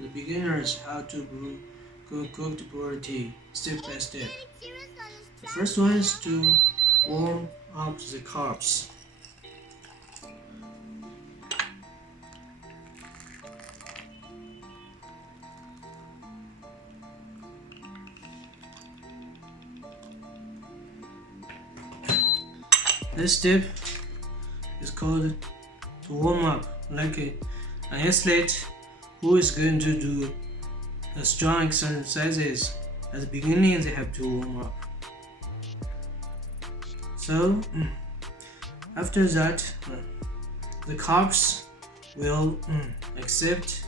the beginners how to brew cooked puerh tea step by step. The first one is to warm up the cups. This step is called to warm up, like an athlete who is going to do a strong exercises. At the beginning, they have to warm up. So after that, the cups will accept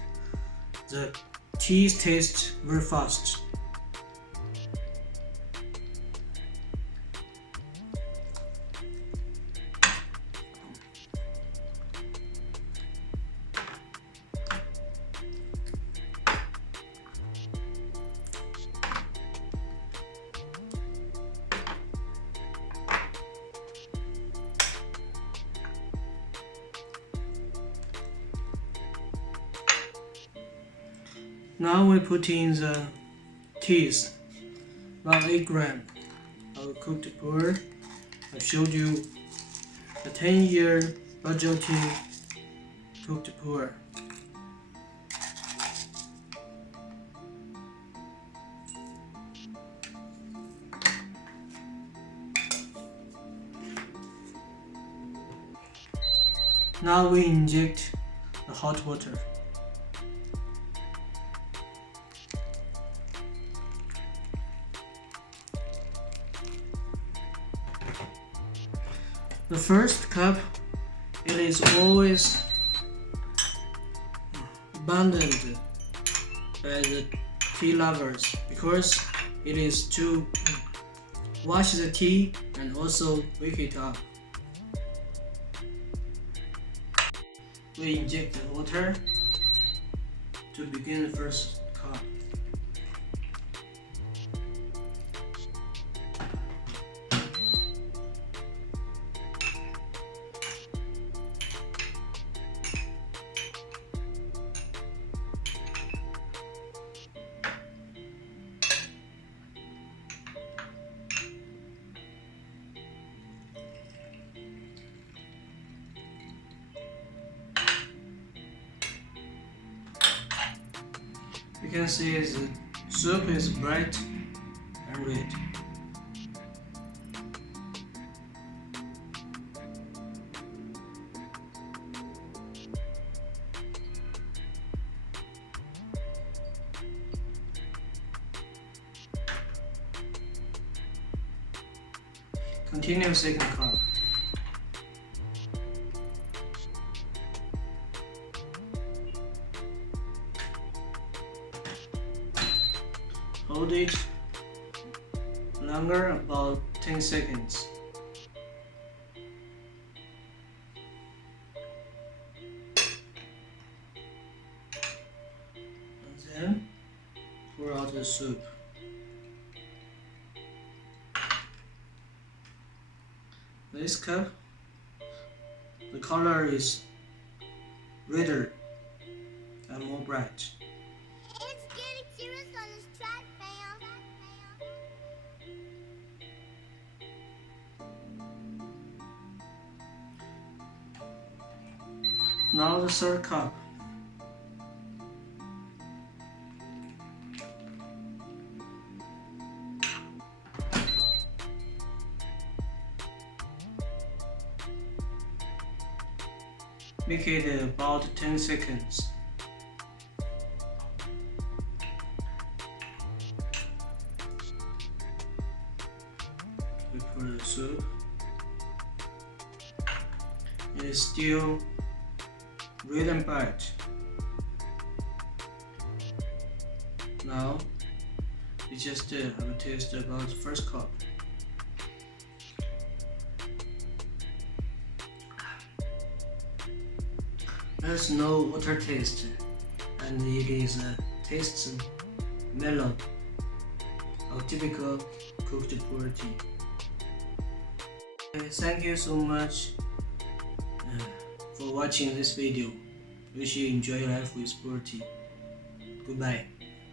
the tea taste very fast. Now we put in the teas, about 8 grams of cooked puerh. I showed you a 10-year budget tea cooked puerh. Now we inject the hot water. The first cup, it is always abandoned by the tea lovers because it is to wash the tea and also wake it up. We inject the water to begin the first cup. You can see the soup is bright and red. Continue second cup. Hold it longer, about 10 seconds. And then pour out the soup. This cup, the color is redder and more bright. Now the third cup. Make it about 10 seconds. We pour the soup. It is still red and bright. Now we just have a taste about the first cup. There's no water taste, and it is tastes mellow, a typical cooked puerh tea. Thank you so much for watching this video. Wish you enjoy life with puerh tea. Goodbye.